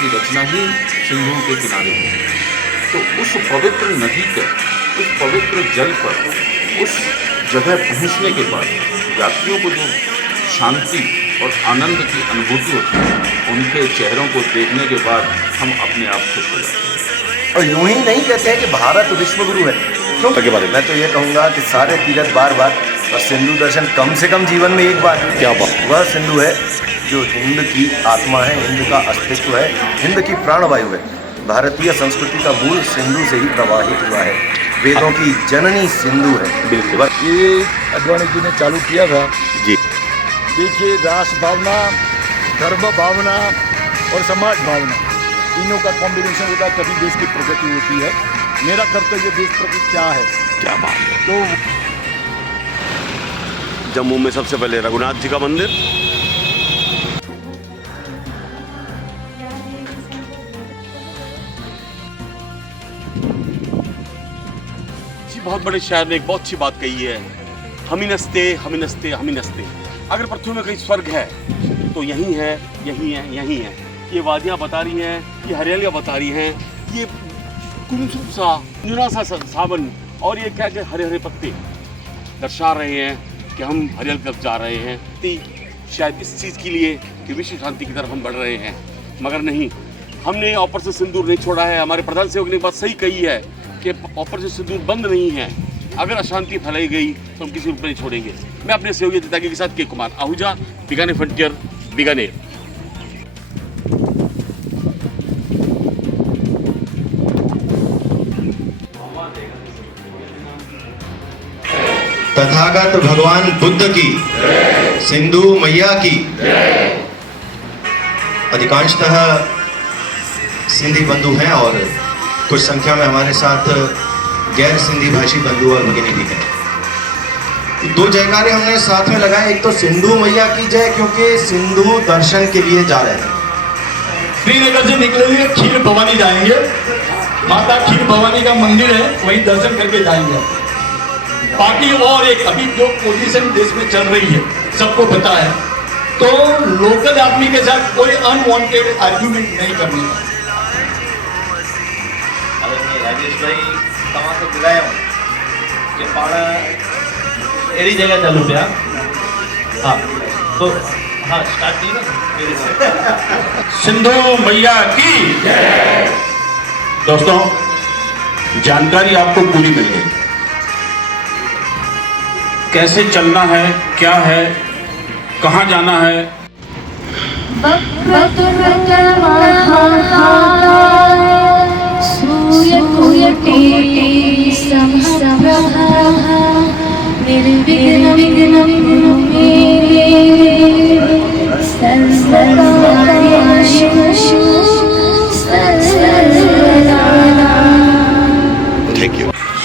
की रचना ही सिंधु के किनारे हुई। तो उस पवित्र नदी के, उस पवित्र जल पर, उस जगह पहुंचने के बाद यात्रियों को जो शांति और आनंद की अनुभूति होती है, उनके चेहरों को देखने के बाद हम अपने आप खुश हो जाते हैं। और यूं ही नहीं कहते हैं कि भारत विश्व गुरु है, क्यों के बारे में मैं तो ये कहूँगा कि सारे तीर्थ बार बार और सिंधु दर्शन कम से कम जीवन में एक बार। क्या बात। वह सिंधु है जो हिंद की आत्मा है, हिंद का अस्तित्व है, हिंद की प्राणवायु है। भारतीय संस्कृति का मूल सिंधु से ही प्रवाहित हुआ है। वेदों की जननी सिंधु है। बिल्कुल, ये अडवाणी जी ने चालू किया था जी। देखिए, राष्ट्र भावना, धर्म भावना और समाज भावना, तीनों का कॉम्बिनेशन होता है तभी देश की प्रगति होती है। मेरा कर्तव्य देश प्रति क्या है। क्या बात है। तो जम्मू में सबसे पहले रघुनाथ जी का मंदिर, बहुत बड़े शायर ने एक बहुत अच्छी बात कही है, हम ही नस्ते हम ही नस्ते हम ही नस्ते। अगर पृथ्वी में कहीं स्वर्ग है तो यही है, यही है, यही है। ये वादियाँ बता रही हैं, ये हरियालियाँ बता रही हैं, ये कुमकुम सा नुरा सा सावन और ये क्या हरे हरे पत्ते दर्शा रहे हैं कि हम हरियाली तरफ जा रहे हैं। शायद इस चीज़ के लिए कि विश्व शांति की तरफ हम बढ़ रहे हैं, मगर नहीं, हमने ऑपरेशन सिंदूर नहीं छोड़ा है। हमारे प्रधान सेवक ने बात सही कही है कि ऑपरेशन सिंदूर बंद नहीं है। अगर अशांति फैलाई गई तो हम किसी रूप में नहीं छोड़ेंगे। मैं अपने सहयोगी नेतागी के साथ के कुमार आहूजा, बीकानेर फ्रंटियर, बीकानेर। तथागत भगवान बुद्ध की, सिंधु मैया की। अधिकांशतः सिंधी बंधु हैं और कुछ संख्या में हमारे साथ गैर सिंधी भाषी बंधु और भगिनी भी हैं। दो जयकारे हमने साथ में लगाए। एक तो सिंधु मैया की जय, क्योंकि सिंधु दर्शन के लिए जा रहे हैं। श्रीनगर से निकले हुए खीर भवानी जाएंगे। माता खीर भवानी का मंदिर है, वहीं दर्शन करके जाएंगे। बाकी और एक अभी जो पोजीशन देश में चल रही है सबको पता है, तो लोकल आदमी के साथ कोई अनवांटेड आर्ग्यूमेंट नहीं करनी है। राजेशभाई तव्हां खे ॿुधायूं कि पाण अहिड़ी जगह चालू पिया। हाँ तो हाँ स्टार्ट की ना। सिंधु मैया की दोस्तों, जानकारी आपको पूरी मिल गई। कैसे चलना है, क्या है, कहाँ जाना है।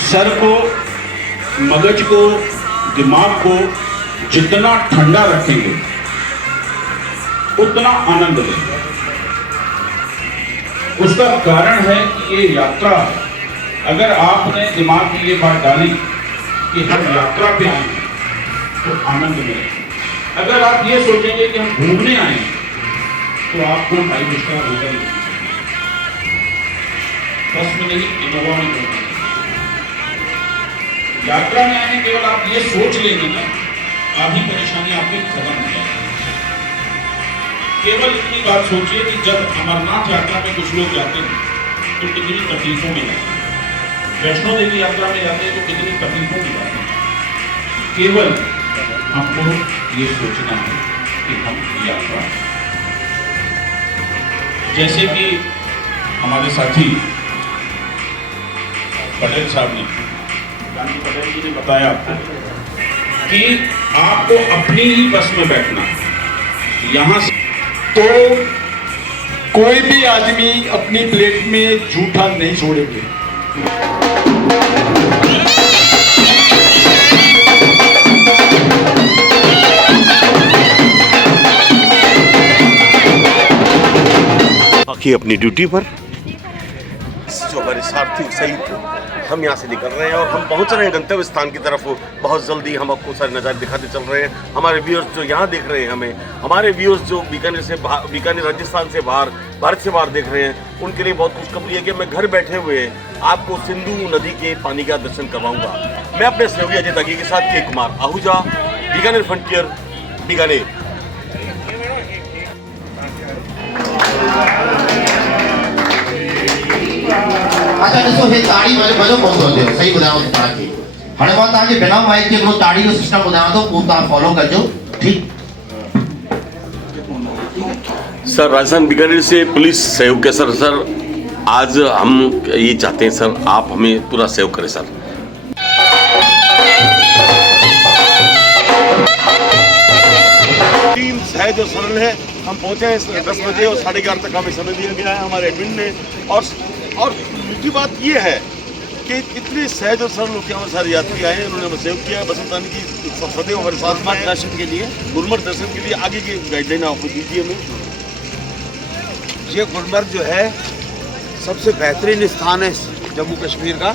सर को, मगज को, दिमाग को जितना ठंडा रखेंगे उतना आनंद लेंगे। उसका कारण है कि ये यात्रा, अगर आपने दिमाग में ये बात डाली कि हम यात्रा पे आए तो आनंद मिलेगा। अगर आप ये सोचेंगे कि हम घूमने आए तो आपको 5 स्टार होटल बस में नहीं, इनोवा में घूमना। यात्रा में आए केवल आप ये सोच लेंगे ना, आधी परेशानी आपकी खत्म हो जाएगी। केवल इतनी बात सोचिए कि जब अमरनाथ यात्रा में कुछ लोग जाते हैं तो कितनी तकलीफों में जाते हैं, वैष्णो देवी यात्रा में जाते हैं तो कितनी तकलीफों में जाते हैं। केवल हमको ये सोचना है कि हम यात्रा, जैसे कि हमारे साथी पटेल साहब ने, गांधी पटेल जी ने बताया आपको कि आपको अपनी ही बस में बैठना है। यहाँ से तो कोई भी आदमी अपनी प्लेट में जूठा नहीं छोड़ेंगे। बाकी अपनी ड्यूटी पर जो हमारे सारथी सहित हम यहाँ से निकल रहे हैं और हम पहुँच रहे हैं गंतव्य स्थान की तरफ। बहुत जल्दी हम आपको सारे नज़ारे दिखाते चल रहे हैं। हमारे व्यूअर्स जो यहाँ देख रहे हैं हमें, हमारे व्यूअर्स जो बीकानेर राजस्थान से बाहर, भारत से बाहर देख रहे हैं, उनके लिए बहुत खुशखबरी है कि मैं घर बैठे हुए आपको सिंधु नदी के पानी का दर्शन करवाऊंगा। मैं अपने सहयोगी अजय दागी के साथ के कुमार आहूजा, बीकानेर फ्रंटियर, बीकानेर। अच्छा ॾिसो हे ताड़ी वजो पवंदो हुजे, सही ॿुधायांव थो तव्हांखे। हाणे मां तव्हांखे बिना माइक जे हिकिड़ो ताड़ी जो सिस्टम ॿुधायां थो, पोइ तव्हां फॉलो कजो, ठीकु। सर, राजस्थान बीकानेर से पुलिस सहयोग के सर आज हम ये चाहते हैं सर, आप हमें पूरा सहयोग करें सर। टीम सहज और सरल है। हम पहुंचे हैं 10 बजे और 11:30 तक हमें समय दिया गया है हमारे एडमिन ने। और मीठी बात ये है कि इतने सहज और सरल होकर हमारे सारे यात्री आए हैं, उन्होंने हमें सहयोग किया है। बसंत रानी की सदैव हमारे साथ में दर्शन के लिए, गुलमर्ग दर्शन के लिए आगे की गाइडलाइन आप दीजिए हमें। ये गुलमर्ग जो है सबसे बेहतरीन स्थान है जम्मू कश्मीर का।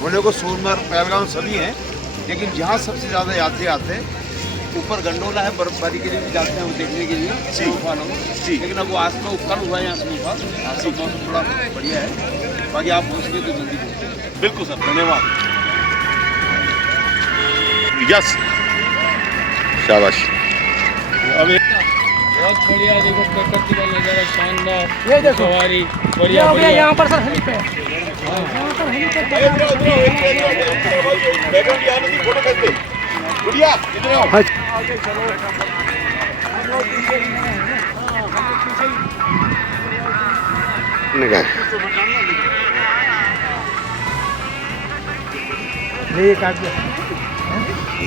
होने को सोनमर्ग, पहलगाम सभी हैं, लेकिन जहाँ सबसे ज़्यादा यात्री आते हैं, ऊपर गंडोला है, बर्फबारी के लिए भी जाते हैं वो देखने के लिए स्नोफॉल हो। लेकिन अब वो आज तो कल हुआ है यहाँ स्नोफॉल, आज तो मौसम थोड़ा बढ़िया है। बाकी आप पहुँच गए तो जल्दी पहुँचे। बिल्कुल सर, धन्यवाद। यस, शाबाश। बहुत बढ़िया, देखो प्रकृति का नज़ारा शानदार, ये देखो सवारी बढ़िया बढ़िया। यहाँ पर सर हेलीपैड, यहाँ पर हेलीपैड। फोटो करते बढ़िया, कितने हो?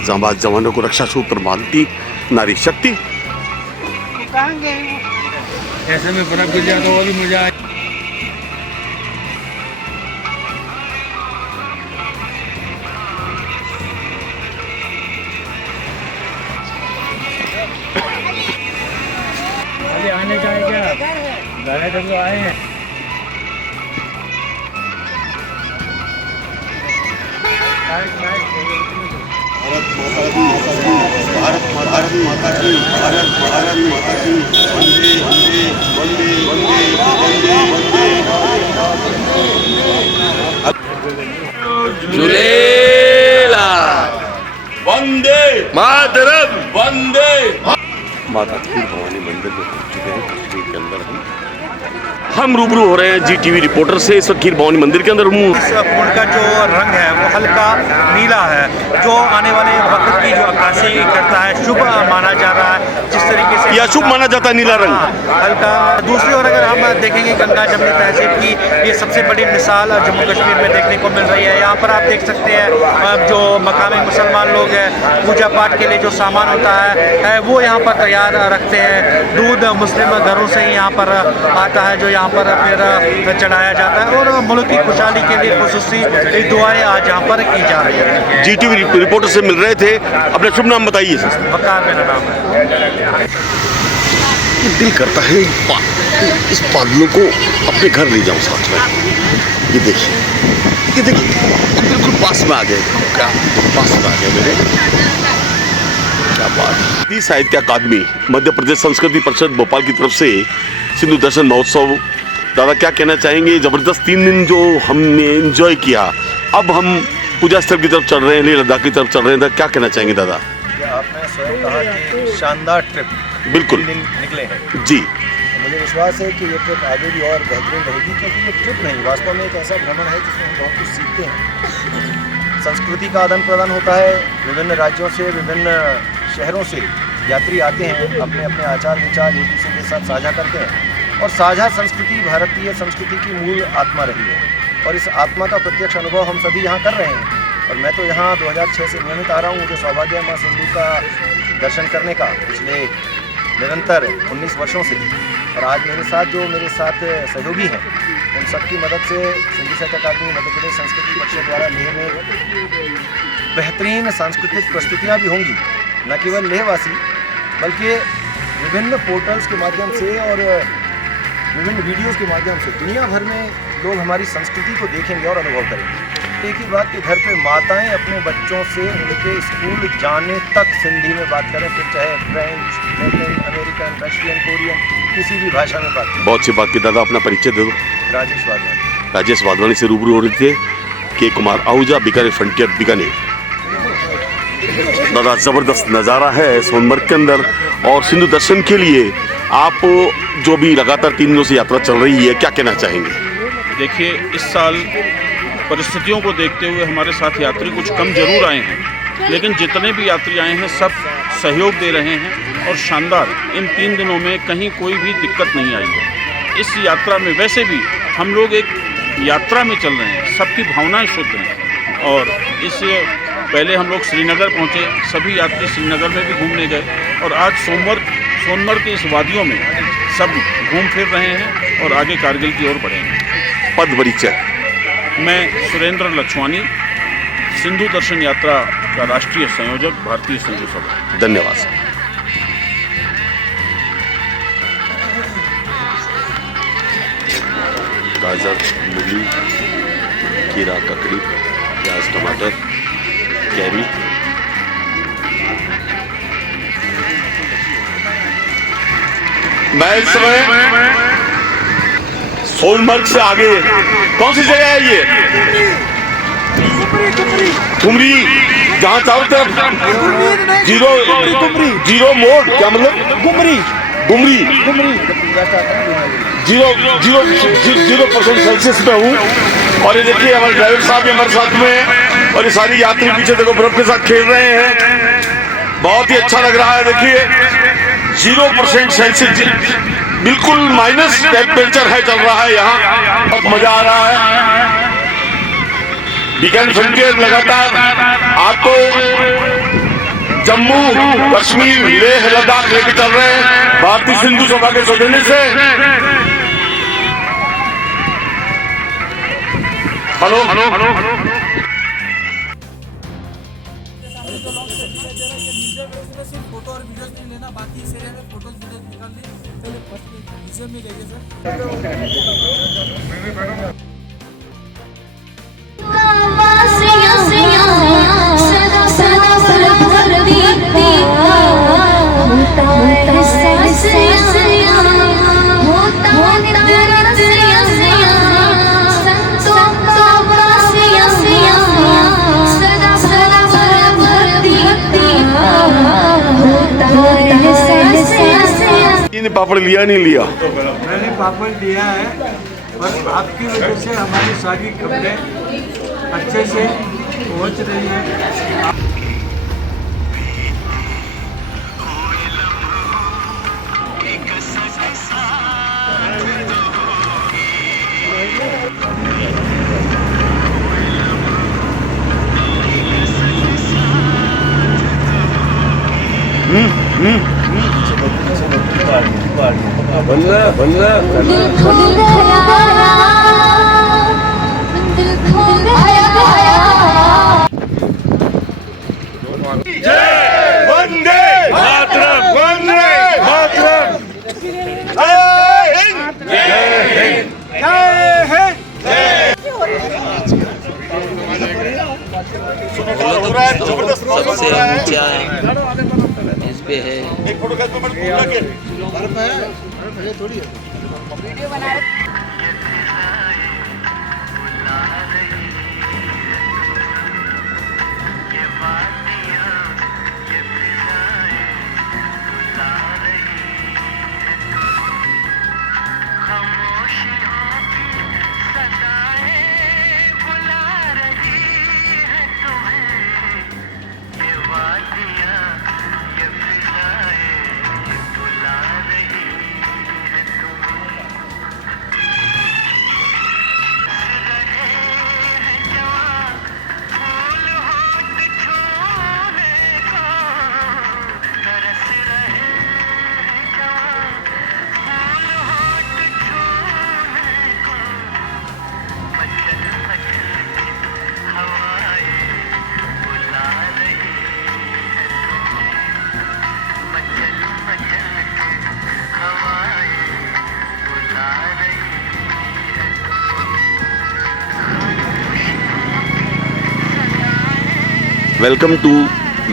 जाबाज जवानों को रक्षा सूत्र बांधती नारी शक्ति। ऐसे में बर्फ गिर जाए तो वो भी मजा आए। आने का है क्या? गाने तो आए हैं। भारत माता की, भारत माता की, वंदे वंदे वंदे वंदे वंदे झूलेला वंदे मातरम वंदे। माता खीर भवानी मंदिर में पहुंच चुके हैं। कश्मीर के अंदर हम रूबरू हो रहे हैं GTV रिपोर्टर से। इस वक्त खीर भवानी मंदिर के अंदर हूँ। इस पुल का जो रंग है वो हल्का नीला है, जो आने वाले वक्त की जो अक्कासी करता है, शुभ माना जा रहा है। जिस तरीके से यह शुभ माना जाता है नीला रंग हल्का। दूसरी ओर अगर हम देखेंगे गंगा जमनी तहसीब की ये सबसे बड़ी मिसाल जम्मू कश्मीर में देखने को मिल रही है। यहाँ पर आप देख सकते हैं जो मकामी मुसलमान लोग हैं, पूजा पाठ के लिए जो सामान होता है वो यहाँ पर तैयार रखते हैं। दूध मुस्लिम घरों से ही यहाँ पर आता है, जो यहाँ पर फिर चढ़ाया जाता है और मुल्क की खुशहाली के लिए खुसूसी दुआएं आज यहाँ पर की जा रही है। GTV रिपोर्टर से मिल रहे थे। अपना शुभ नाम बताइए सर। वकार मेरा नाम है। दिल करता है इस बादलों को अपने घर ले जाऊं साथ में। ये देखिए बिल्कुल पास में आ गए। क्या पास में आ गए मेरे, क्या बात। साहित्य अकादमी, मध्य प्रदेश संस्कृति परिषद भोपाल की तरफ से सिंधु दर्शन महोत्सव। दादा क्या कहना चाहेंगे? जबरदस्त 3 दिन जो हमने एंजॉय किया, अब हम पूजा स्थल की तरफ चल रहे हैं, लेह लद्दाख की तरफ चल रहे हैं। क्या कहना चाहेंगे दादा? आपने स्वयं कहा कि शानदार ट्रिप बिल्कुल दिन निकले हैं जी। मुझे विश्वास है कि ये ट्रिप आगे भी और बेहतरीन रहेगी, क्योंकि ये ट्रिप नहीं, वास्तव में एक ऐसा भ्रमण है जिसमें हम बहुत कुछ सीखते हैं। संस्कृति का आदान प्रदान होता है। विभिन्न राज्यों से, विभिन्न शहरों से यात्री आते हैं, अपने अपने आचार विचार एक दूसरे के साथ साझा करते हैं और साझा संस्कृति भारतीय संस्कृति की मूल आत्मा रही है और इस आत्मा का प्रत्यक्ष अनुभव हम सभी यहाँ कर रहे हैं। और मैं तो यहाँ 2006 से नियमित आ रहा हूँ। मुझे सौभाग्य है माँ सिंधु का दर्शन करने का पिछले निरंतर 19 वर्षों से। और आज मेरे साथ सहयोगी हैं, उन सबकी मदद से सिंधु साहित्य अकादमी, मध्य प्रदेश संस्कृति परिषद द्वारा लेह में बेहतरीन सांस्कृतिक प्रस्तुतियाँ भी होंगी। न केवल लेहवासी बल्कि विभिन्न पोर्टल्स के माध्यम से और विभिन्न वीडियोज़ के माध्यम से दुनिया भर में लोग हमारी संस्कृति को देखेंगे और अनुभव करेंगे। एक ही बात कि घर पे माताएं अपने बच्चों से उनके स्कूल जाने तक सिंधी में बात करें, फिर चाहे French, Latin, American, Russian, Korean, किसी भी भाषा में बात करें। बहुत सी बात की दादा, अपना परिचय दे दो। राजेश वाधवानी। राजेश वाधवानी से रूबरू हो रहे थे के कुमार आहूजा, बीकानेर फ्रंटियर, बीकानेर। दादा ज़बरदस्त नज़ारा है सोनमर्ग के अंदर, और सिंधु दर्शन के लिए आप जो भी लगातार 3 दिनों से यात्रा चल रही है, क्या कहना चाहेंगे? देखिए, इस साल परिस्थितियों को देखते हुए हमारे साथ यात्री कुछ कम जरूर आए हैं, लेकिन जितने भी यात्री आए हैं सब सहयोग दे रहे हैं और शानदार। इन 3 दिनों में कहीं कोई भी दिक्कत नहीं आई है। इस यात्रा में वैसे भी हम लोग एक यात्रा में चल रहे हैं, सबकी भावनाएं शुद्ध हैं। और इस पहले हम लोग श्रीनगर पहुंचे, सभी यात्री श्रीनगर में भी घूमने गए, और आज सोनमर्ग की इस वादियों में सब घूम फिर रहे हैं और आगे कारगिल की ओर बढ़ेंगे। पद परिचय। मैं सुरेंद्र लक्ष्वानी, सिंधु दर्शन यात्रा का राष्ट्रीय संयोजक, भारतीय सिंधु सभा। धन्यवाद सर। गाजर, मूली, खीरा, ककड़ी, प्याज, टमाटर, कैरी। मैं इस समय सोनमर्ग से आगे, कौन सी जगह है ये? ठुमरी, जहाँ चारों तरफ जीरो मोड़, क्या मतलब? गुमरी 0% सेल्सियस में हूँ। और ये देखिए हमारे ड्राइवर साहब भी हमारे साथ में हैं, और ये सारी यात्री पीछे देखो बर्फ के साथ खेल रहे हैं। बहुत ही अच्छा लग रहा है। देखिए 0% सेल्सियस, बिल्कुल माइनस टेम्परेचर है, चल रहा है यहाँ। बहुत मजा आ रहा है। बीकानेर फ्रंटियर लगातार आपको जम्मू कश्मीर, लेह लद्दाख लेके चल रहे हैं भारतीय सिंधु सभा के सौजन्य से। Hello hello hello. फोटो और वीडियो नहीं लेना, बाकी इस एरिया में फोटोज वीडियो निकाल ली। पहले म्यूजियम में जाइए सर। पापड़ लिया नहीं लिया? मैंने पापड़ लिया है, बस आपकी वजह से हमारी सारी खबरें अच्छे से पहुंच रही है। सबसे ऊंचा इस पे है। Welcome to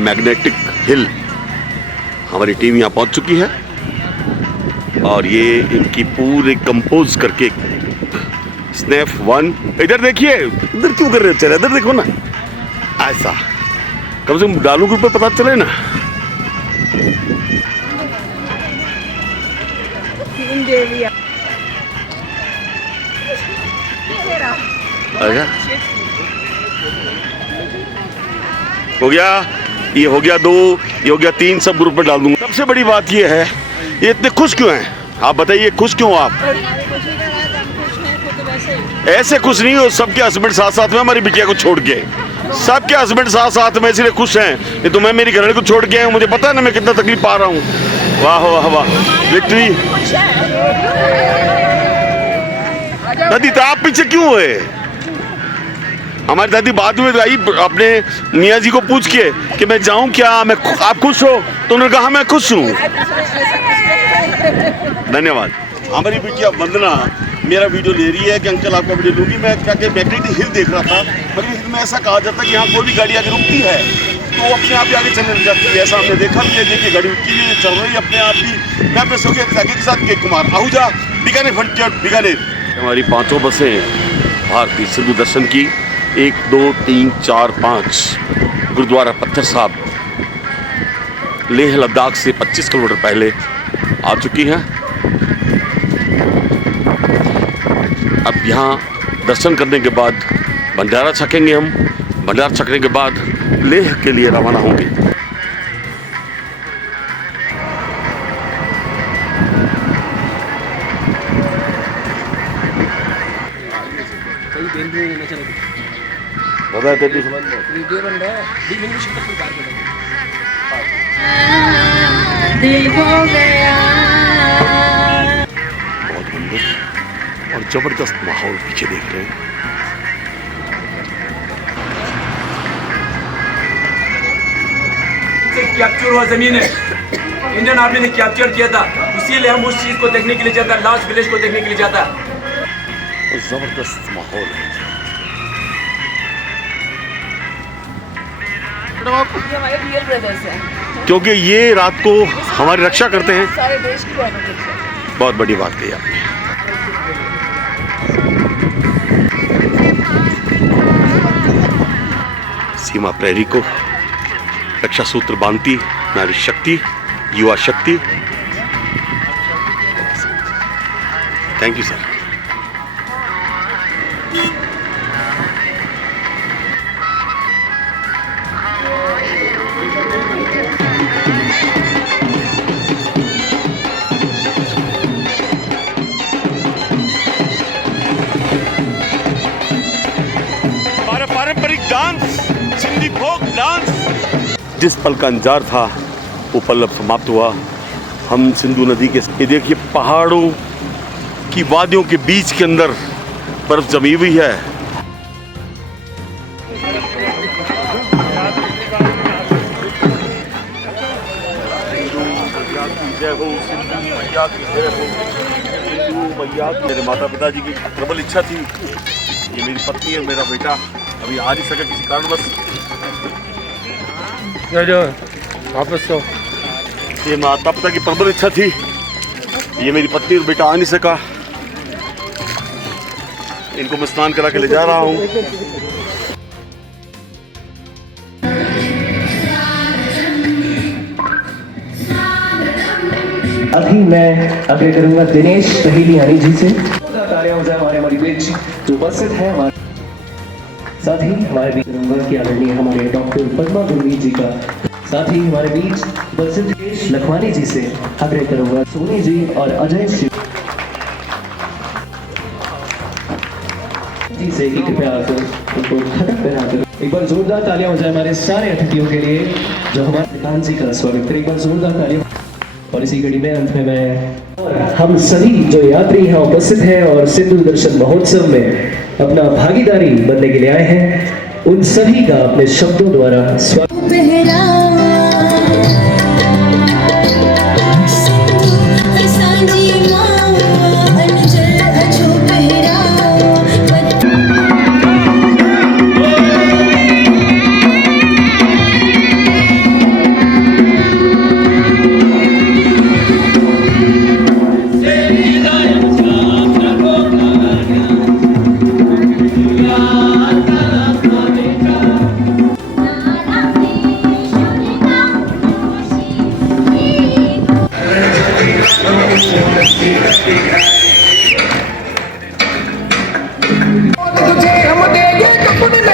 magnetic hill. हमारी टीम यहाँ पहुँच चुकी है और ये इनकी पूरे कंपोज करके स्नैप 1। इधर देखिए, इधर क्यों कर रहे हो? चले इधर देखो ना, ऐसा कम से कम डालू ग्रुप पे पता चले ना। अच्छा हो गया, ये हो गया 2, ये हो गया 3, सब ग्रुप में डाल दूंगा। सबसे बड़ी बात ये है, ये इतने खुश क्यों हैं? आप बताइए, खुश क्यों आप? ऐसे खुश नहीं हो, सबके हस्बैंड साथ साथ में हमारी बिटिया को छोड़ के, सबके हस्बैंड साथ साथ में इसलिए खुश हैं। ये तो मैं मेरी घरवाली को छोड़ के आया हूँ, मुझे पता है ना मैं कितना तकलीफ पा रहा हूँ। वाह वाह वाह, विक्ट्री। दादी तो आप पीछे क्यों हुए? हमारी दादी बाद में आई अपने मियाँ जी को पूछ के कि मैं जाऊं क्या, मैं आप खुश हो? तो उन्होंने कहा मैं खुश हूँ। धन्यवाद। हमारी बिटिया वंदना मेरा वीडियो ले रही है कि अंकल आपका वीडियो लूँगी। मैं क्या कि मैग्नेटिक हिल देख रहा था, मगर हिल में ऐसा कहा जाता है कि यहाँ कोई भी गाड़ी आगे रुकती है तो वो अपने आप ही आगे चलने लग जाती है। ऐसा हमने देखा भी है। देखिए गाड़ी रुकी है, चल रही है अपने आप ही। मैं अपने सौगे के साथ के कुमार आहूजा, बीकानेर फ्रंटियर, बीकानेर। हमारी 5 बसें भारतीय सिंधु दर्शन की 1, 2, 3, 4, 5 गुरुद्वारा पत्थर साहब लेह लद्दाख से 25 किलोमीटर पहले आ चुकी हैं। अब यहाँ दर्शन करने के बाद भंडारा छकेंगे हम। भंडारा छकने के बाद लेह के लिए रवाना होंगे। वीडियो बन रहा है, दिल हो गया। बहुत सुंदर और जबरदस्त माहौल पीछे देख रहे हैं। कैप्चर हुआ जमीन है, इंडियन आर्मी ने कैप्चर किया था, इसीलिए हम उस चीज को देखने के लिए जाता है, लास्ट विलेज को देखने के लिए जाता है। जबरदस्त माहौल है। ये हमारे रियल ब्रदर्स हैं, क्योंकि ये रात को हमारी रक्षा करते हैं। सारे देश की रक्षा। बहुत बड़ी बात कही आपने। सीमा प्रहरी को रक्षा सूत्र बांधती नारी शक्ति, युवा शक्ति। Thank you sir. पारंपरिक डांस, सिंधी फोक डांस। जिस पल का इंतजार था वो पल अब समाप्त हुआ। हम सिंधु नदी के, ये देखिए पहाड़ों की वादियों के बीच के अंदर बर्फ जमी हुई है। जय हो सिंधु मैया की, जय हो सिंधु मैया की। मेरे माता पिता जी की प्रबल इच्छा थी, ये मेरी पत्नी और मेरा बेटा अभी आ नहीं सका किसी कारणवश। वापस तो ये माता पिता की प्रबल इच्छा थी, ये मेरी पत्नी और बेटा आ नहीं सका। इनको मैं स्नान करा के ले जा रहा हूँ। अभी मैं आगे करूंगा दिनेश पहलियानी जी से। हमारी बीच जो उपस्थित है हमारे साथ ही हमारे बीच करूंगा कि आदरणीय हमारे डॉक्टर पद्मा गुरमीत जी का, साथ ही हमारे बीच उपस्थित लखवानी जी से आग्रह करूंगा सोनी जी और अजय जी से कि कृपया आकर उनको खटक पहनाकर एक बार जोरदार तालियां हो जाए हमारे सारे अतिथियों के लिए जो हमारे कान जी का स्वागत करें। एक बार जोरदार तालियां। और इसी घड़ी में अंत में मैं हम सभी जो यात्री हैं उपस्थित हैं और सिंधु दर्शन महोत्सव में अपना भागीदारी बनने के लिए आए हैं, उन सभी का अपने शब्दों द्वारा स्वागत।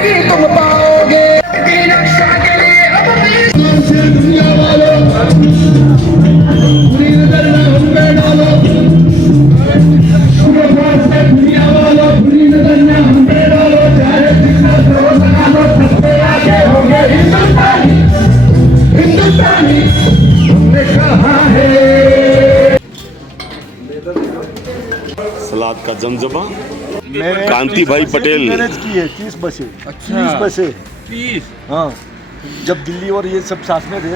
जिंदगी तुम पाओगे की रक्षा के लिए अपनी दुनिया वालों पूरी नजर में हम पे डालो दुनिया वालों पूरी नजर में हम पे डालो चाहे जितना तो लगा लो सबसे आगे होंगे हिंदुस्तानी हिंदुस्तानी हमने कहा है। सलाद का जमजमा कांति भाई पटेल मैनेज की है 30 बसें। 30 बसें 30 हाँ, जब दिल्ली और ये सब साथ में थे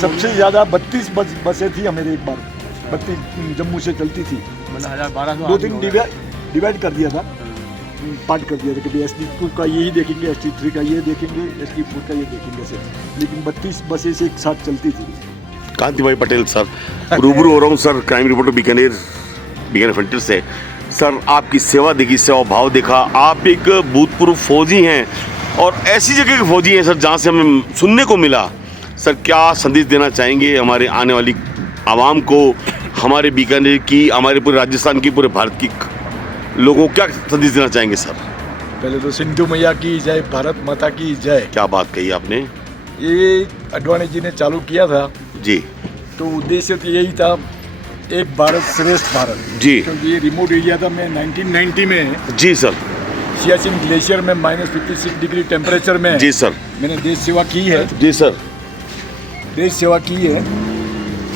सबसे ज़्यादा 32 बसें थी हमारे एक बार 32 जम्मू से चलती थी। 2-3 डिवाइड कर दिया था, पार्ट कर दिया था कि SD2 का यही देखेंगे, SD3 का ये देखेंगे, SD4 का ये देखेंगे ऐसे, लेकिन 32 बसें से एक साथ चलती थी। कांति भाई पटेल सर रूबरू हो रहा हूँ sir, crime reporter Bikaner frontier से। सर आपकी सेवा देखी, सेवा भाव देखा, आप एक भूतपूर्व फौजी हैं और ऐसी जगह के फौजी हैं सर जहाँ से हमें सुनने को मिला। सर क्या संदेश देना चाहेंगे हमारे आने वाली आवाम को, हमारे बीकानेर की, हमारे पूरे राजस्थान की, पूरे भारत की लोगों को क्या संदेश देना चाहेंगे सर? पहले तो सिंधु मैया की जय, भारत माता की जय। क्या बात कही आपने। ये अडवाणी जी ने चालू किया था जी, तो उद्देश्य तो यही था, एक भारत श्रेष्ठ भारत जी, क्योंकि ये रिमोट एरिया था। मैं 1990 में जी सर सियाचिन ग्लेशियर में -56 डिग्री टेम्परेचर में जी सर मैंने देश सेवा की है। जी सर, देश सेवा की है।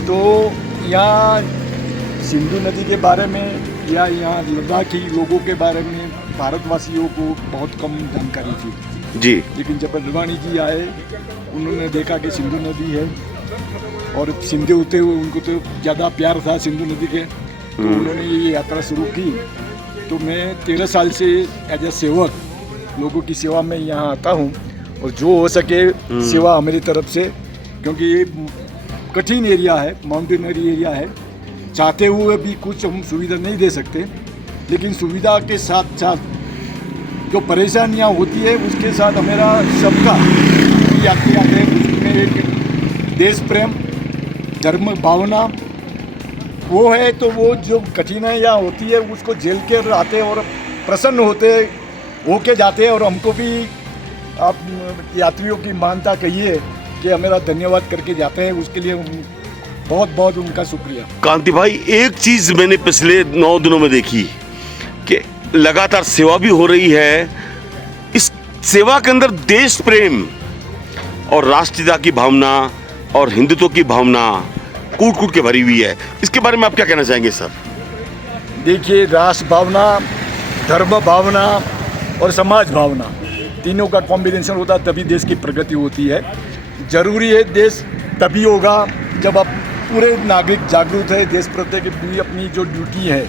तो यहाँ सिंधु नदी के बारे में या यहाँ लद्दाखी लोगों के बारे में भारतवासियों को बहुत कम जानकारी थी जी, लेकिन जब अडवाणी जी आए उन्होंने देखा कि सिंधु नदी है और सिंधु होते हुए उनको तो ज़्यादा प्यार था सिंधु नदी के, तो उन्होंने ये यात्रा शुरू की। तो मैं 13 साल से एज ए सेवक लोगों की सेवा में यहाँ आता हूँ और जो हो सके सेवा हमारी तरफ से, क्योंकि ये कठिन एरिया है, माउंटेनरी एरिया है। चाहते हुए भी कुछ हम सुविधा नहीं दे सकते, लेकिन सुविधा के साथ साथ जो परेशानियाँ होती है उसके साथ हमारा सबका आते आते उसमें एक देश प्रेम, धर्म भावना वो है। तो वो जो कठिनाइयाँ होती है उसको झेल के आते और प्रसन्न होके जाते हैं। और हमको भी आप यात्रियों की मानता कहिए कि हमारा धन्यवाद करके जाते हैं, उसके लिए बहुत बहुत उनका शुक्रिया। कांति भाई एक चीज़ मैंने पिछले 9 दिनों में देखी कि लगातार सेवा भी हो रही है, इस सेवा के अंदर देश प्रेम और राष्ट्रीयता की भावना और हिंदुत्व की भावना कूट कूट के भरी हुई है। इसके बारे में आप क्या कहना चाहेंगे सर? देखिए, राष्ट्र भावना, धर्म भावना और समाज भावना तीनों का कॉम्बिनेशन होता है तभी देश की प्रगति होती है। जरूरी है देश तभी होगा जब आप पूरे नागरिक जागरूक है देश प्रति की अपनी जो ड्यूटी है।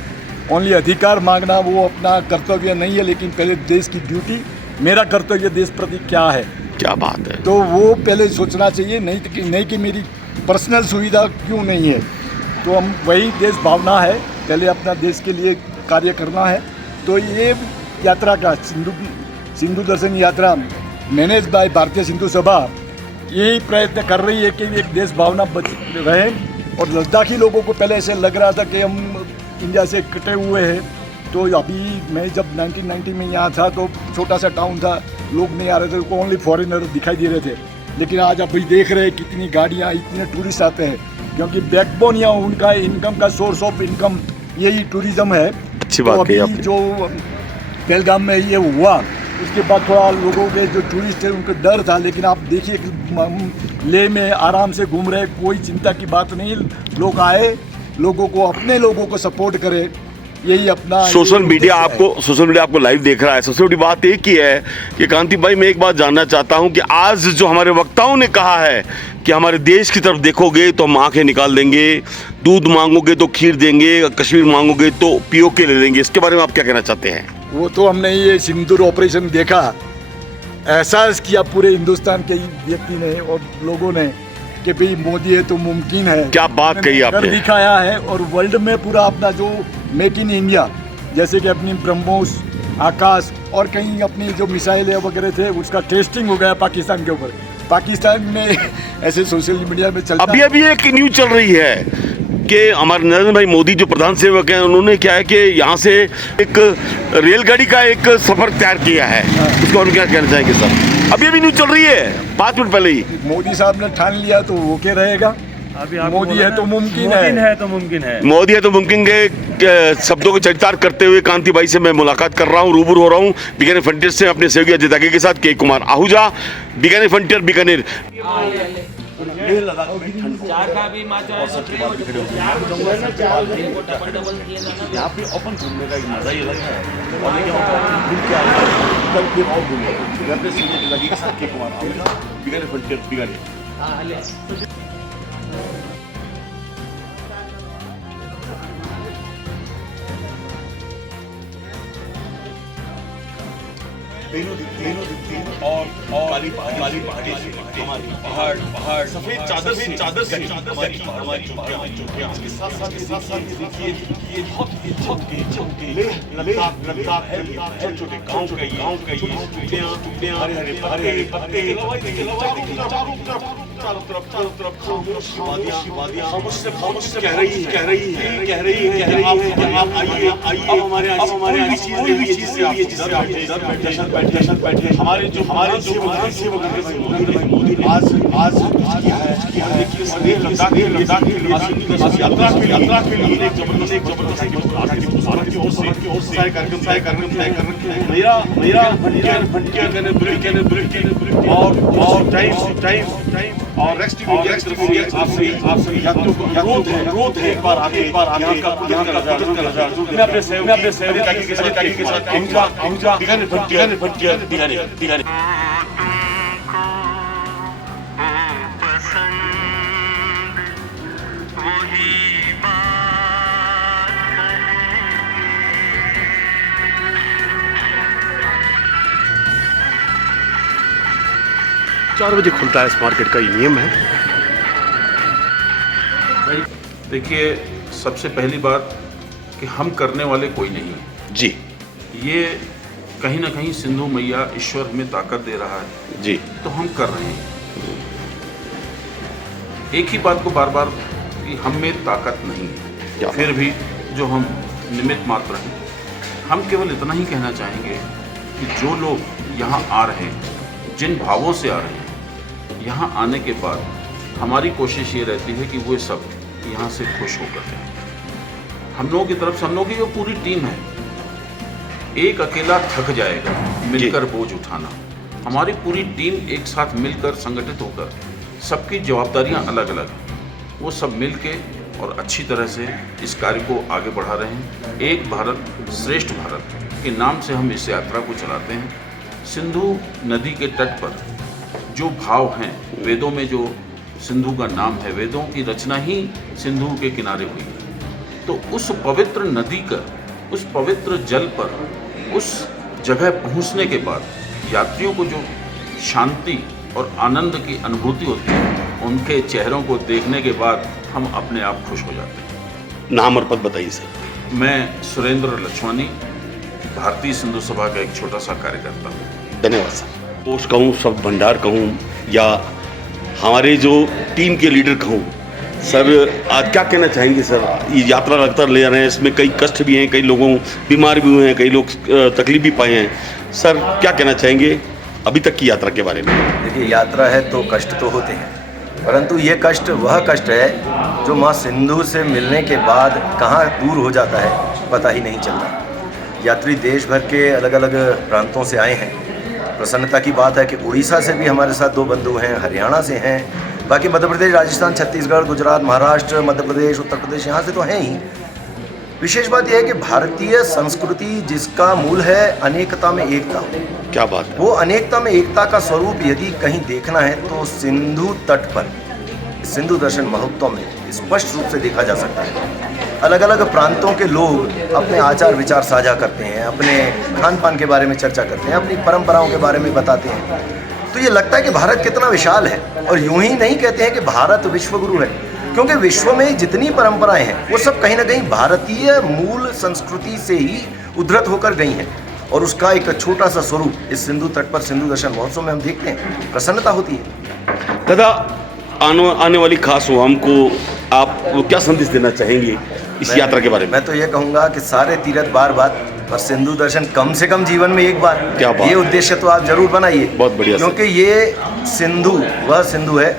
ओनली अधिकार मांगना वो अपना कर्तव्य नहीं है, लेकिन पहले देश की ड्यूटी, मेरा कर्तव्य देश प्रति क्या है। क्या बात है। तो वो पहले सोचना चाहिए, नहीं कि मेरी पर्सनल सुविधा क्यों नहीं है। तो हम वही देश भावना है, पहले अपना देश के लिए कार्य करना है। तो ये यात्रा का सिंधु दर्शन यात्रा मैनेज बाय भारतीय सिंधु सभा यही प्रयत्न कर रही है कि एक देश भावना बच रहे। और लद्दाखी लोगों को पहले ऐसे लग रहा था कि हम इंडिया से कटे हुए हैं। तो अभी मैं जब 1990 में यहाँ था तो छोटा सा टाउन था, लोग नहीं आ रहे थे, उनको ओनली फॉरेनर दिखाई दे रहे थे। लेकिन आज अभी देख रहे हैं कितनी गाड़ियाँ, इतने टूरिस्ट आते हैं, क्योंकि बैकबोन यहाँ उनका इनकम का सोर्स ऑफ इनकम यही टूरिज्म है। अच्छी बात तो अभी जो पहलगाम में ये हुआ उसके बाद थोड़ा लोगों के जो टूरिस्ट है उनको डर था, लेकिन आप देखिए लेह में आराम से घूम रहे, कोई चिंता की बात नहीं। लोग आए, लोगों को अपने लोगों को सपोर्ट करे, यही अपना सोशल मीडिया आपको लाइव देख रहा है। सबसे बड़ी बात एक ही है कि कांति भाई मैं एक बात जानना चाहता हूं कि आज जो हमारे वक्ताओं ने कहा है कि हमारे देश की तरफ देखोगे तो हम आंखें निकाल देंगे, दूध मांगोगे तो खीर देंगे, कश्मीर मांगोगे तो पीओके ले लेंगे, इसके बारे में आप क्या कहना चाहते हैं? वो तो हमने ये सिंदूर ऑपरेशन देखा, एहसास किया पूरे हिंदुस्तान के व्यक्ति ने और लोगों ने कि भाई मोदी है तो मुमकिन है। क्या बात कही आपने, दिखाया है। और वर्ल्ड में पूरा अपना जो मेक इन इंडिया, जैसे कि अपनी ब्रह्मोस, आकाश और कहीं अपनी जो मिसाइलें वगैरह थे उसका टेस्टिंग हो गया पाकिस्तान के ऊपर। पाकिस्तान में ऐसे सोशल मीडिया में चलता अभी एक न्यूज चल रही है के हमारे नरेंद्र भाई मोदी जो प्रधान सेवक हैं, उन्होंने क्या है कि यहाँ से एक रेलगाड़ी का एक सफ़र तैयार किया है, उसको हम क्या कहना चाहेंगे सर? अभी न्यूज़ चल रही है 5 मिनट पहले ही। मोदी साहब ने ठान लिया तो वो के रहेगा। मोदी है तो मुमकिन है। मोदी है तो मुमकिन के शब्दों को चरितार्थ करते हुए कांति भाई से मैं मुलाकात कर रहा हूँ, रूबरू हो रहा हूँ बीकानेर फ्रंटियर से अपने सहयोगी अजय दागे के साथ। के कुमार आहूजा, बीकानेर फ्रंटियर, बीकानेर। यहाँ पे ओपन घूमने का मजा ही अलग है और के कुमार आहूजा, बीकानेर फ्रंटियर, बीकानेर। तीनों दिखती और काली पहाड़ी पहाड़ सफेद चादर से हमारी चुटियां इसके साथ ये छोटे लद्दाख है, छोटे गांव का ये चुटियां हरे पत्ते चारों तरफ खामोश कह रही है आप आइए अब हमारे चीज से आप बैठे हमारे जो प्रधान सेवक मोदी आज किया है देखिए लद्दाख यात्रा के लिए एक जबरदस्त की ओर से कार्यक्रम तय कर रखे हैं। मेरा फंटियर और टाइम और नेक्स्ट आप सभी यात्रियों को अनुरोध है एक बार आके यहाँ का मैं अपने सहयोगी के साथ आहूजा बीकानेर फंटियर। चार बजे खुलता है इस मार्केट का, ये नियम है। देखिए, सबसे पहली बात कि हम करने वाले कोई नहीं है जी। ये कहीं ना कहीं सिंधु मैया ईश्वर हमें ताकत दे रहा है जी, तो हम कर रहे हैं। एक ही बात को बार बार कि हम में ताकत नहीं है, फिर भी जो हम निमित्त मात्र हैं। हम केवल इतना ही कहना चाहेंगे कि जो लोग यहाँ आ रहे हैं, जिन भावों से आ रहे हैं, यहाँ आने के बाद हमारी कोशिश ये रहती है कि वो सब यहाँ से खुश होकर जाएं। हम लोगों की तरफ से, हम लोगों की जो पूरी टीम है, एक अकेला थक जाएगा मिलकर बोझ उठाना। हमारी पूरी टीम एक साथ मिलकर संगठित होकर, सबकी जवाबदारियां अलग अलग, वो सब मिल के और अच्छी तरह से इस कार्य को आगे बढ़ा रहे हैं। एक भारत श्रेष्ठ भारत के नाम से हम इस यात्रा को चलाते हैं। सिंधु नदी के तट पर जो भाव हैं, वेदों में जो सिंधु का नाम है, वेदों की रचना ही सिंधु के किनारे हुई है। तो उस पवित्र नदी का, उस पवित्र जल पर, उस जगह पहुंचने के बाद यात्रियों को जो शांति और आनंद की अनुभूति होती है, उनके चेहरों को देखने के बाद हम अपने आप खुश हो जाते हैं। नाम और पद बताइए सर। मैं सुरेंद्र लक्ष्मणी, भारतीय सिंधु सभा का एक छोटा सा कार्यकर्ता हूँ। धन्यवाद सर। पोस्ट कहूँ, शब्द भंडार कहूँ, या हमारे जो टीम के लीडर कहूँ, सर आज क्या कहना चाहेंगे सर? ये यात्रा लगातार ले जा रहे हैं, इसमें कई कष्ट भी हैं, कई लोगों बीमार भी हुए हैं, कई लोग तकलीफ भी पाए हैं। सर क्या कहना चाहेंगे अभी तक की यात्रा के बारे में? देखिए, यात्रा है तो कष्ट तो होते हैं, परंतु ये कष्ट वह कष्ट है जो माँ सिंधु से मिलने के बाद कहाँ दूर हो जाता है पता ही नहीं चलता। यात्री देश भर के अलग अलग प्रांतों से आए हैं। प्रसन्नता की बात है कि उड़ीसा से भी हमारे साथ 2 बंधु हैं, हरियाणा से हैं, बाकी मध्य प्रदेश, राजस्थान, छत्तीसगढ़, गुजरात, महाराष्ट्र, मध्य प्रदेश, उत्तर प्रदेश, यहाँ से तो हैं ही। विशेष बात यह है कि भारतीय संस्कृति जिसका मूल है अनेकता में एकता, क्या बात है, वो अनेकता में एकता का स्वरूप यदि कहीं देखना है तो सिंधु तट पर सिंधु दर्शन महोत्सव में स्पष्ट रूप से देखा जा सकता है। अलग अलग प्रांतों के लोग अपने आचार विचार साझा करते हैं, अपने खान पान के बारे में चर्चा करते हैं, अपनी परंपराओं के बारे में बताते हैं। तो ये लगता है कि भारत कितना विशाल है। और यूं ही नहीं कहते हैं कि भारत विश्वगुरु है, क्योंकि विश्व में जितनी परंपराएं हैं वो सब कहीं ना कहीं भारतीय मूल संस्कृति से ही उद्धृत होकर गई हैं। और उसका एक छोटा सा स्वरूप इस सिंधु तट पर सिंधु दर्शन महोत्सव में हम देखते हैं। प्रसन्नता होती है। दादा, आने वाली खास हुआम को आप क्या संदेश देना चाहेंगे इस यात्रा के बारे में? मैं तो ये कहूँगा कि सारे तीर्थ बार बार और सिंधु दर्शन कम से कम जीवन में एक बार, क्या बात, ये उद्देश्य तो आप जरूर बनाइए। बहुत बढ़िया, क्योंकि ये सिंधु वह सिंधु है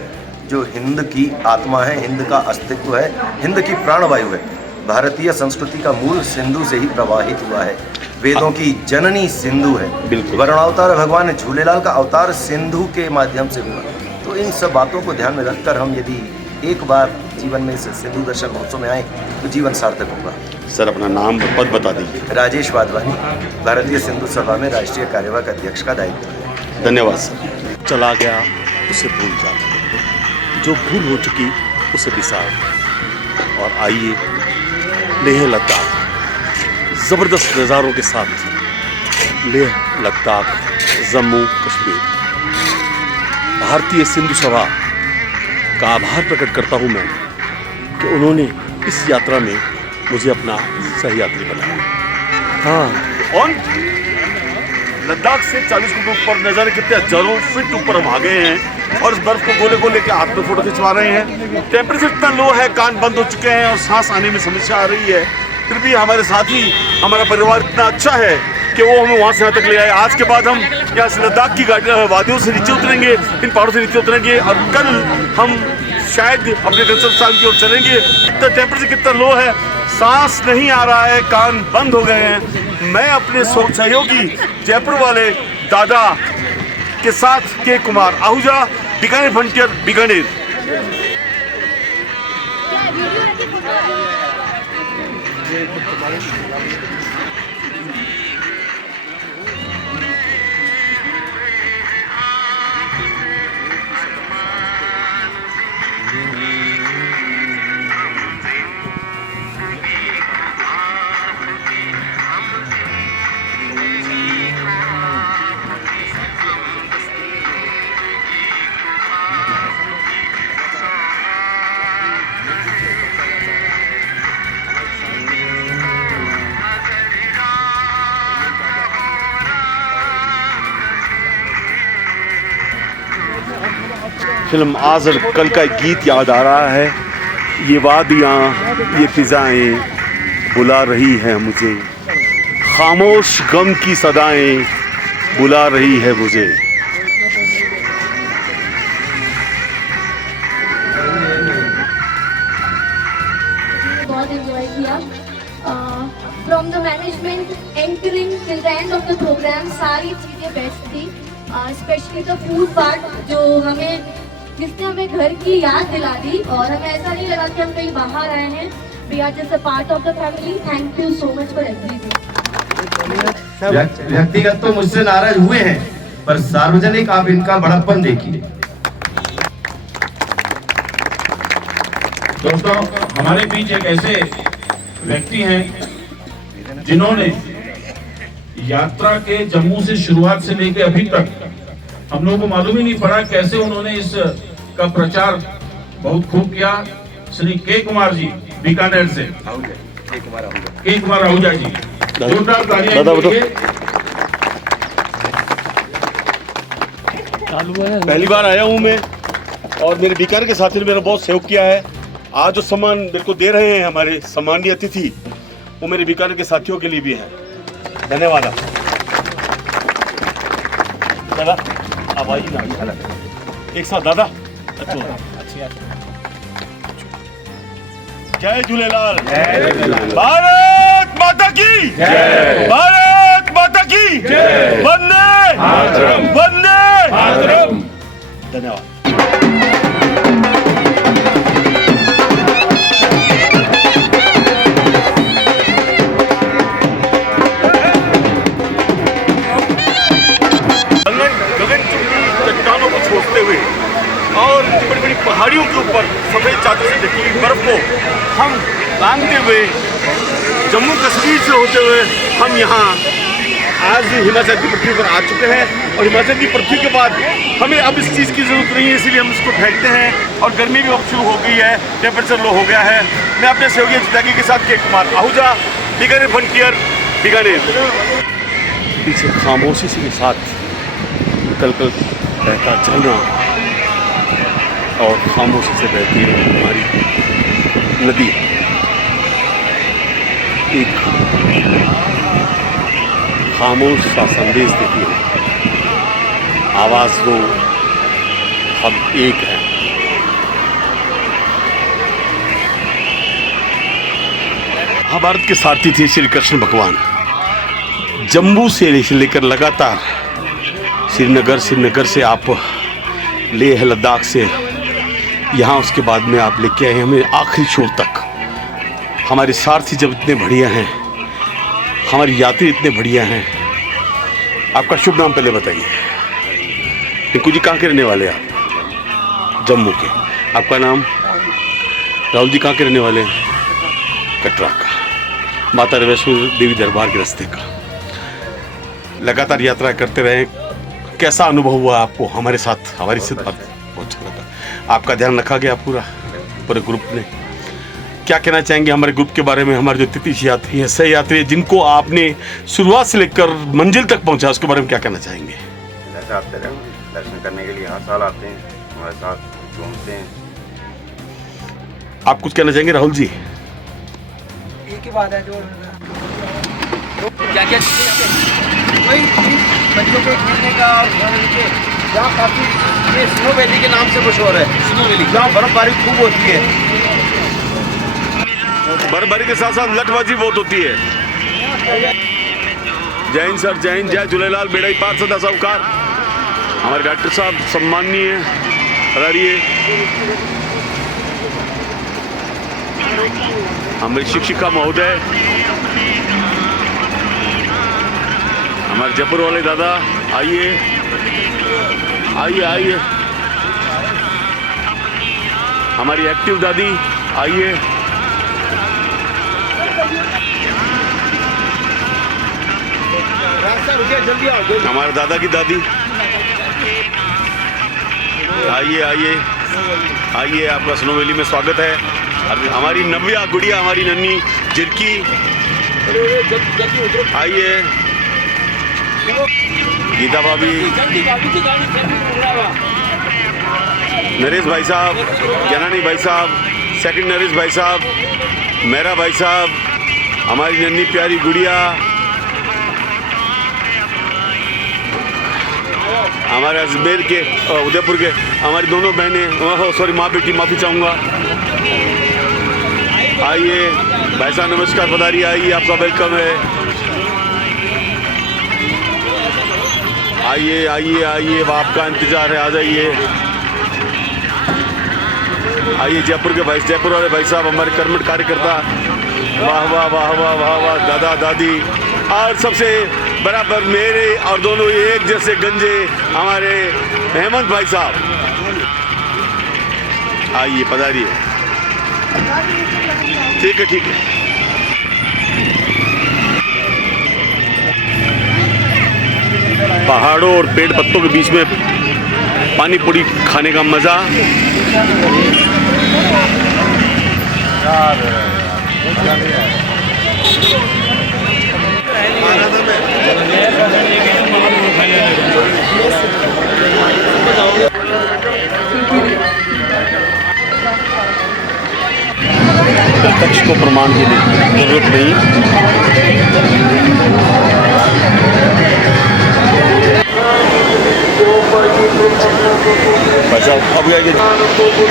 जो हिंद की आत्मा है, हिंद का अस्तित्व है, हिंद की प्राणवायु है। भारतीय संस्कृति का मूल सिंधु से ही प्रवाहित हुआ है। वेदों की जननी सिंधु है। बिल्कुल। वरुणावतार भगवान झूलेलाल का अवतार सिंधु के माध्यम से हुआ। तो इन सब बातों को ध्यान में रखकर हम यदि एक बार जीवन में इस सिंधु दर्शन महोत्सव में आए तो जीवन सार्थक होगा। सर अपना नाम और पद बता दीजिए। राजेश वाधवानी, भारतीय सिंधु सभा में राष्ट्रीय कार्यवाहक अध्यक्ष का दायित्व है। धन्यवाद सर। चला गया उसे भूल जा, जो भूल हो चुकी उसे बिसार। और आइए लेह लद्दाख ज़बरदस्त नज़ारों के साथ, लेह लद्दाख जम्मू कश्मीर। भारतीय सिंधु सभा का आभार प्रकट करता हूँ मैं कि उन्होंने इस यात्रा में मुझे अपना सहयात्री बनाया। हाँ, और लद्दाख से 40 फुट ऊपर नज़ारे कितने हजारों फीट ऊपर हम आ गए हैं और इस बर्फ को गोले गोले के हाथ में फोटो खिंचवा रहे हैं। टेम्परेचर इतना लो है, कान बंद हो चुके हैं और सांस आने में समस्या आ रही है। फिर भी हमारे साथी, हमारा परिवार इतना अच्छा है कि वो हमें वहाँ से यहाँ तक ले आए। आज के बाद हम यहाँ से लद्दाख की वादियों से नीचे उतरेंगे, इन पहाड़ों से नीचे उतरेंगे और कल हम शायद अपने गंतव्य स्थान की ओर चलेंगे। तो टेम्परेचर कितना लो है, सांस नहीं आ रहा है, कान बंद हो गए हैं। मैं अपने सहयोगी जयपुर वाले दादा के साथ के कुमार आहूजा, बीकानेर फ्रंटियर, बीकानेर। फिल्म आज और कल का गीत याद आ रहा है। ये वादियाँ, ये फिजाएं बुला रही हैं मुझे, खामोश गम की सदाएं बुला रही है मुझे। बहुत एंजॉय किया। From the management anchoring till the end of the program सारी चीज़ें बेस्ट थी। स्पेशली द फूड पार्ट जो जिसने हमें घर की याद दिला दी और हमें ऐसा नहीं लगा कि हम कहीं बाहर आए हैं। We are just a part of the family. Thank you so much for everything. व्यक्तिगत तो मुझसे नाराज हुए हैं, पर सार्वजनिक आप इनका बड़प्पन देखिए। दोस्तों, हमारे बीच एक ऐसे व्यक्ति हैं जिन्होंने यात्रा के जम्मू से शुरुआत से लेकर अभी तक हम लोगों को मालूम ही नहीं पड़ा कैसे उन्होंने इस का प्रचार बहुत खूब किया। श्री के कुमार जी बीकानेर से, के कुमार आहूजा जी, जोरदार तालियां दीजिए। पहली बार आया हूँ मैं और मेरे बीकानेर के साथी ने मेरा बहुत सहयोग किया है। आज जो सम्मान मेरे को दे रहे हैं हमारे सम्मानीय अतिथि, वो मेरे बीकानेर के साथियों के लिए भी है। धन्यवाद। दादा आप आइए ना, एक साथ दादा। जय झूलेलाल। भारत माता की जय। भारत माता की जय। वंदे मातरम। वंदे मातरम। धन्यवाद। और बड़ी बड़ी पहाड़ियों के ऊपर सफेद चादर से ढकी बर्फ को हम लांघते हुए जम्मू कश्मीर से होते हुए हम यहाँ आज हिमाचल की पृथ्वी पर आ चुके हैं। और हिमाचल की पृथ्वी के बाद हमें अब इस चीज़ की ज़रूरत नहीं है, इसलिए हम इसको फेंकते हैं। और गर्मी भी अब शुरू हो गई है, टेम्परेचर लो हो गया है। मैं अपने सहयोगी जिंदगी के साथ के कुमार आहूजा, बीकानेर फ्रंटियर, बीकानेर। पीछे खामोशी के साथ कल बहता झरना और खामोशी से बहती है हमारी नदी। एक खामोश सा संदेश देती है, आवाज़ दो, हम एक हैं। महाभारत के सारथी थे श्री कृष्ण भगवान। जम्मू से लेकर लगातार श्रीनगर से आप लेह लद्दाख से यहाँ, उसके बाद में आप लेके आए हमें आखिरी छोर तक। हमारे सारथी जब इतने बढ़िया हैं, हमारी यात्री इतने बढ़िया हैं। आपका शुभ नाम पहले बताइए। टिंकू जी कहाँ के रहने वाले हैं आप? जम्मू के। आपका नाम? राहुल जी कहाँ के रहने वाले हैं? कटरा का, माता वैष्णो देवी दरबार के रास्ते का। लगातार यात्रा करते रहे। कैसा अनुभव हुआ आपको हमारे साथ? हमारी से बहुत अच्छा लगा। आपका ध्यान रखा गया पूरे ग्रुप ने। क्या कहना चाहेंगे हमारे ग्रुप के बारे में? हमारे जो तितीश यात्री हैं, सह यात्री हैं, जिनको आपने शुरुआत से लेकर मंजिल तक पहुंचा, उसके बारे में क्या कहना चाहेंगे? ऐसे आते रहे, दर्शन करने के लिए हर साल आते हैं, हमारे साथ घूमते हैं। आप कुछ कहना चाहेंगे राहुल जी? एक ही बात है, जो क्या क्या वही बच्चों के खेलने का और जहाँ काफ़ी ये स्नो वैली के नाम से मशहूर है। स्नो वैली जहाँ बर्फबारी खूब होती है। बर्फबारी के साथ साथ लठबाजी बहुत होती है। जय हिंद सर, जय हिंद, जय झूलेलाल, बेड़ा ही पार सदा साहूकार। हमारे डॉक्टर साहब सम्माननीय पधारिए। हमारी शिक्षिका महोदय, हमारे जयपुर वाले दादा, आइए आइए आइए। हमारी एक्टिव दादी, आइए। हमारे दादा की दादी, आइए आइए आइए। आपका स्नो वैली में स्वागत है। हमारी नव्या गुड़िया, हमारी नन्ही जिरकी, आइए। गीता भाभी, नरेश भाई साहब, ज्ञानानी भाई साहब, सेकंड नरेश भाई साहब, मेरा भाई साहब, हमारी नन्ही प्यारी गुड़िया, हमारे अजमेर के उदयपुर के हमारी दोनों बहनें, सॉरी माँ बेटी, माफ़ी चाहूँगा। आइए भाई साहब, नमस्कार, पधारिए, आइए, आपका वेलकम है। आइए आइए आइए, आपका इंतजार है, आ जाइए। आइए जयपुर के भाई, जयपुर वाले भाई साहब, हमारे कर्मठ कार्यकर्ता, वाह वाह वाह वाह वाह वाह, दादा दादी, और सबसे बराबर मेरे और दोनों एक जैसे गंजे हमारे हेमंत भाई साहब, आइए पधारिए। ठीक है ठीक है। पहाड़ों और पेड़ पत्तों के बीच में पानी पूरी खाने का मजा। प्रत्यक्ष को प्रमाण की जरूरत नहीं।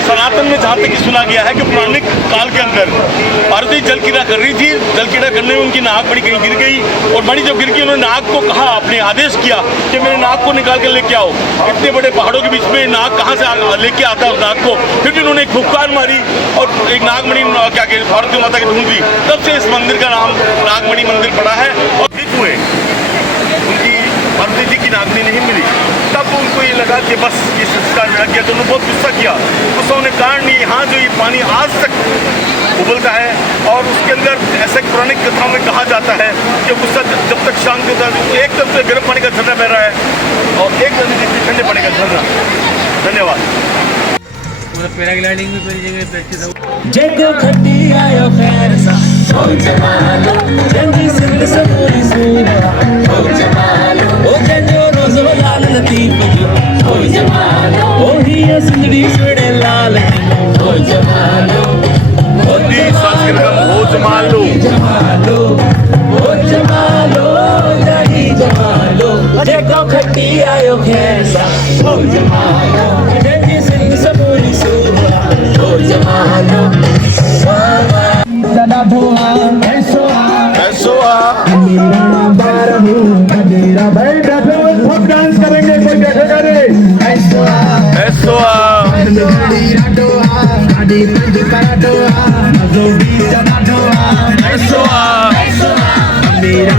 सनातन में जहाँ तक सुना गया है कि पौराणिक काल के अंदर पार्वती जल क्रीड़ा कर रही थी। जल क्रीड़ा करने में उनकी नाक बड़ी कहीं गिर गई, और बड़ी जब गिर गई उन्होंने नाक को कहा, अपने आदेश किया कि मेरे नाक को निकाल कर लेके आओ। इतने बड़े पहाड़ों के बीच में नाक कहाँ से लेके आता उस नाक को? फिर भी उन्होंने एक फुफकार मारी और एक नागमणि क्या कहते पार्वती माता की ढूंढ दी। तब से इस मंदिर का नाम नागमणि मंदिर पड़ा है। और ठीक हुए, उनकी पार्वती जी की नागमणि नहीं मिली, तब उनको ये लगा कि बस ये संस्कार मिला गया। तो उन्होंने बहुत गुस्सा किया। गुस्सा होने के कारण यहाँ जो ये पानी आज तक उबलता है, और उसके अंदर ऐसे पौराणिक कथाओं में कहा जाता है कि गुस्सा जब तक शांत होता है, तो एक तरफ से गर्म पानी का झरना बह रहा है और एक तरफ से ठंडे पानी का झरना। धन्यवाद। पैराग्लाइडिंग भी करी जगह प्रैक्टिस हो। जेको खटी आयो खैर सा हो जमालो जंगी सिंध सबोरी सूरा हो जमालो ओ जंजो रोज़ो लाल लतीफ़ जो हो जमालो ओ ही सिंधड़ी सुड़े लाल जेको खटी आयो खेसा हो जमानो जंहिंजी सिंध समूरी सूहा हो जमानो सदा धोआ ऐसो मेरा बार हूँ मेरा भाई बैठो सब डांस करेंगे कोई बैठेगा नहीं ऐसो गाड़ी पंज कराटो मजो भी जनाटो ऐसो मेरा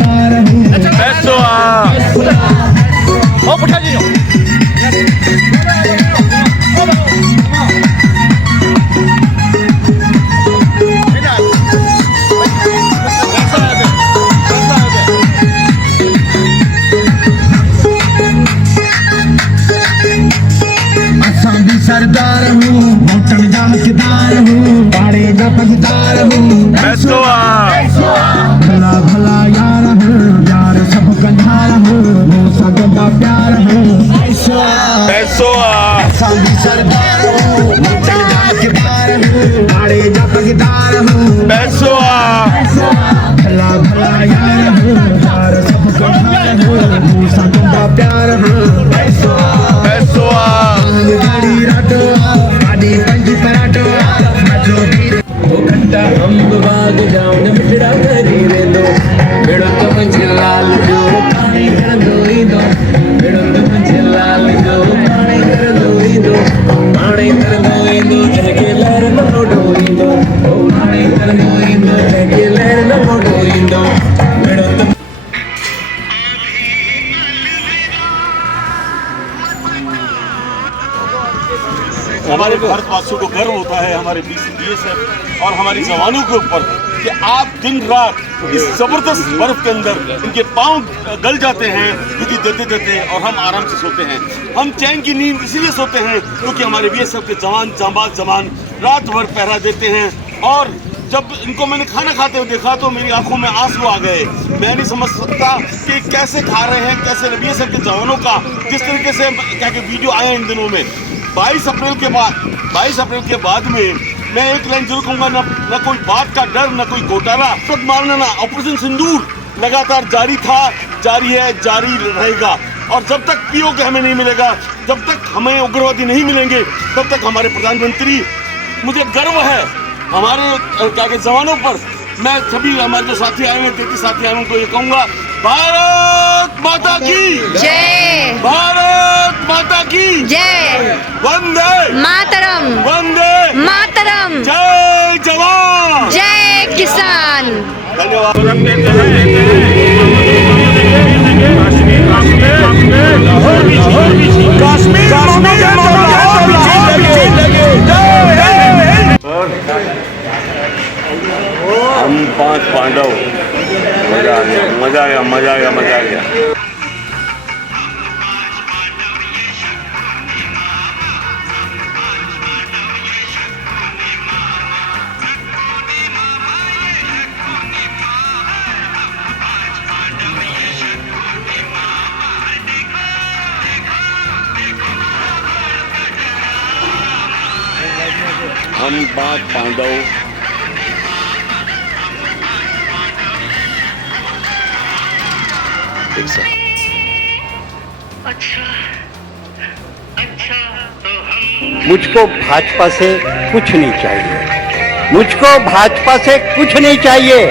बार हूँ ऐसो ओ पुठा जी सरदार हूँ होटल का हकदार हूँ पाड़े का पगदार हूँ भला भला यार हूँ यार सब कंधार हूँ मोसा गंदा प्यार हूँ सरदार हूँ होटल का हकदार हूँ पाड़े का पगदार हूँ भला भला यार हूँ यार सब कंधार हूँ मोसा गंदा प्यार हूँ गाड़ी राटो गाड़ी पंज पराटो मजो भी वो घंटा अम्ब बाग जाओ न मिठड़ा करी रे दो बेड़ो तो मुझे लाल जो पानी कर दो ही दो बेड़ो तो मुझे लाल जो पानी कर दो ही दो पानी कर दो ही दो जगे लहर न मोड़ो ही दो पानी कर दो ही दो जगे लहर न मोड़ो ही दो बेड़ो तो हमारे भारतवासियों को गर्व होता है हमारे BSF और हमारे जवानों के ऊपर कि आप दिन रात इस जबरदस्त बर्फ के अंदर इनके पांव गल जाते हैं क्योंकि देते और हम आराम से सोते हैं। हम चैन की नींद इसीलिए सोते हैं क्योंकि हमारे BSF के जवान जांबाज जवान रात भर पहरा देते हैं। और जब इनको मैंने खाना खाते हुए देखा तो मेरी आंखों में आंसू आ गए। मैं नहीं समझ सकता कि कैसे खा रहे हैं, कैसे BSF के जवानों का जिस तरीके से क्या कि वीडियो आया इन दिनों में 22 अप्रैल के बाद में मैं एक लाइन जरूर कहूँगा, न कोई बात का डर, न कोई घोटाला, सब मारना ना। ऑपरेशन सिंदूर लगातार जारी था, जारी है, जारी रहेगा। और जब तक POK हमें नहीं मिलेगा, जब तक हमें उग्रवादी नहीं मिलेंगे, तब तक हमारे प्रधानमंत्री, मुझे गर्व है हमारे क्या के जवानों पर। मैं सभी हमारे जो साथी आए हैं, 33 साथी आए हैं, उनको ये कहूँगा, भारत माता की जय, भारत माता की जय, वंदे मातरम, वंदे मातरम, जय जवान, जय किसान। धन्यवाद। हम 5 पांडव, मजा आ गया, मजा आ गया, मजा आ गया, मजा आ गया। हम 5 पांडव, मुझको भाजपा से कुछ नहीं चाहिए, मुझको भाजपा से कुछ नहीं चाहिए,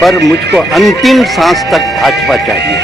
पर मुझको अंतिम सांस तक भाजपा चाहिए।